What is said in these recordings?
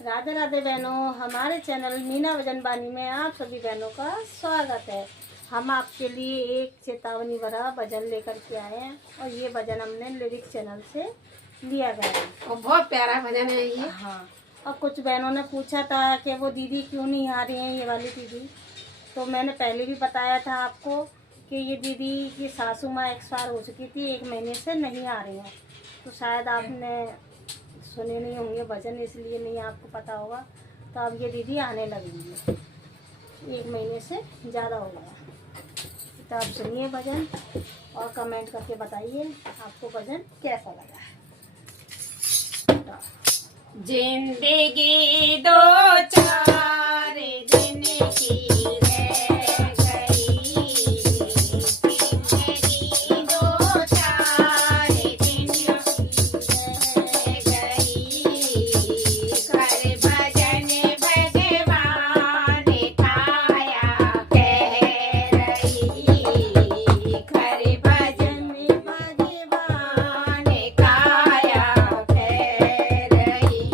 राधे राधे बहनों, हमारे चैनल मीना भजन बानी में आप सभी बहनों का स्वागत है। हम आपके लिए एक चेतावनी भरा भजन लेकर के आए हैं और ये भजन हमने लिरिक चैनल से लिया गया है और बहुत प्यारा भजन है ये। हाँ, और कुछ बहनों ने पूछा था कि वो दीदी क्यों नहीं आ रही हैं, ये वाली दीदी। तो मैंने पहले भी बताया था आपको कि ये दीदी की सासू माँ एक्सपायर हो चुकी थी, 1 महीने से नहीं आ रही हैं। तो शायद आपने सुने नहीं होंगे भजन, इसलिए नहीं आपको पता होगा। तो अब ये दीदी आने लगेंगी, 1 महीने से ज़्यादा हो गया। तो आप सुनिए भजन और कमेंट करके बताइए आपको भजन कैसा लगा। जिंदगी 2-4 दिन की रह गई, जिंदगी 2-4 दिन की रह गई। कर भजन भगवान काया कह रही, कर भजन भगवान काया कह रही।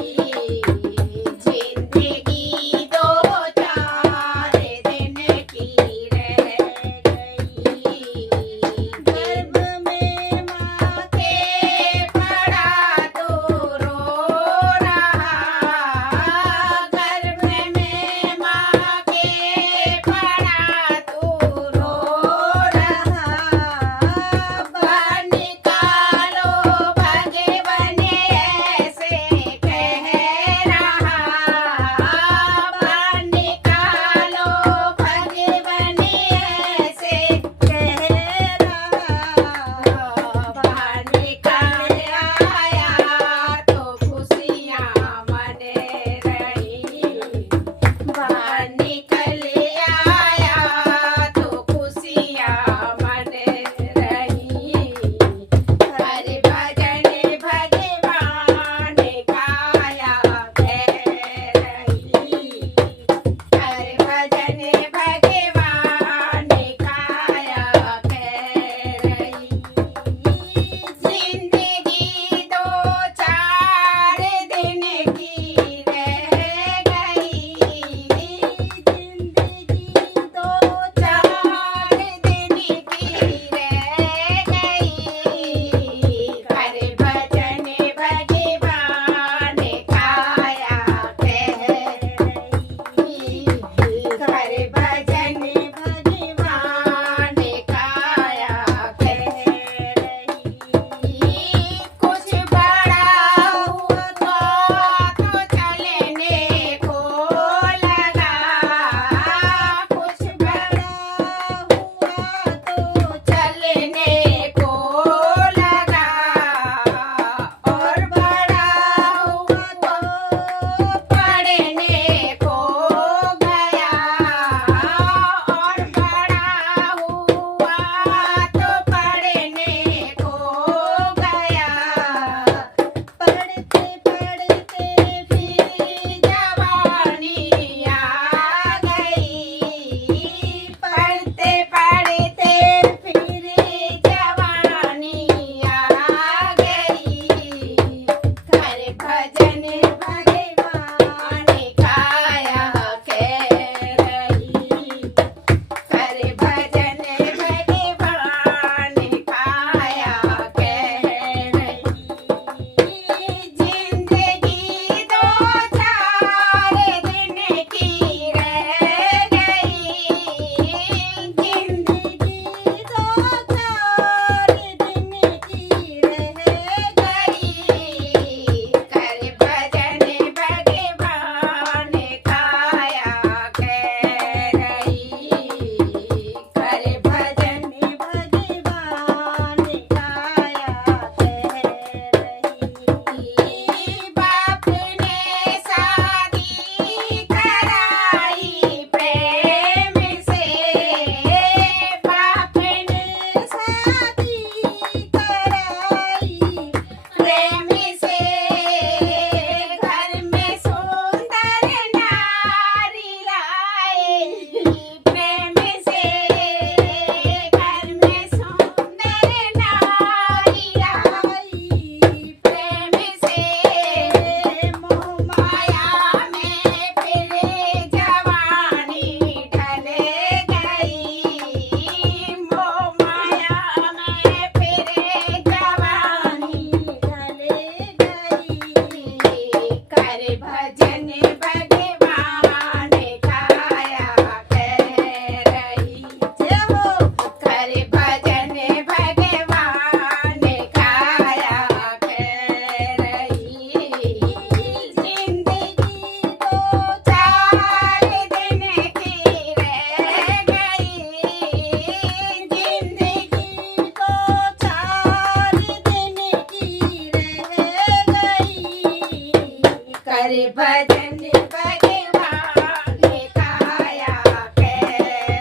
भजन भगवान काया कह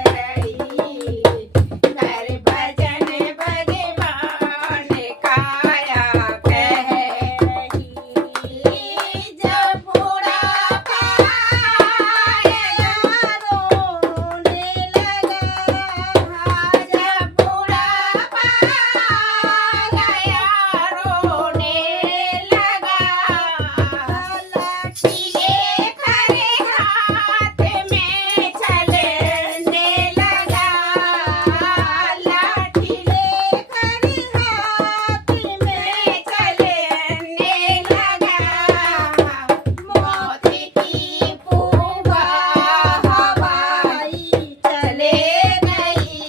रही, कर भजन भगवान काया कह रही। जब बुढ़ापा आया रोने लगा, जब बुढ़ापा आया रोने लगा, लाठी लेकर हाथ में चलने लगा, लाठी लेकर हाथ में चलने लगा। मौत की पूवा हवाई चले गई,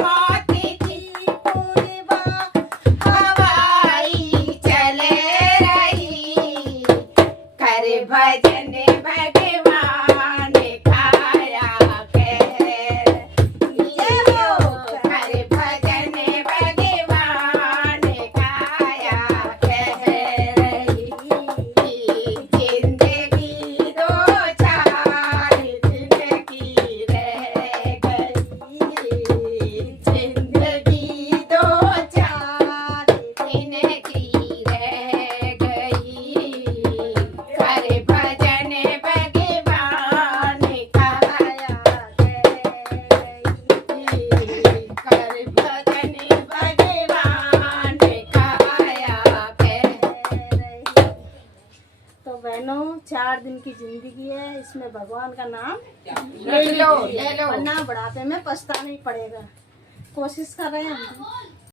मौत की पूवा हवाई चले रही। कर भजन भगवान काया कह रही, कर भजन भगवान काया कह रही। जिंदगी दो चार जिंदगी रह गई, जिंदगी दो चार जिंदगी रह गई। कर भजन भगवान काया कह रही, कर भजन भगवान काया कह रही। तो बहनों 4 दिन की जिंदगी है, इसमें भगवान का नाम ले लो, ले लो। वरना बुढ़ापे में पछताना नहीं पड़ेगा। कोशिश कर रहे हैं हम।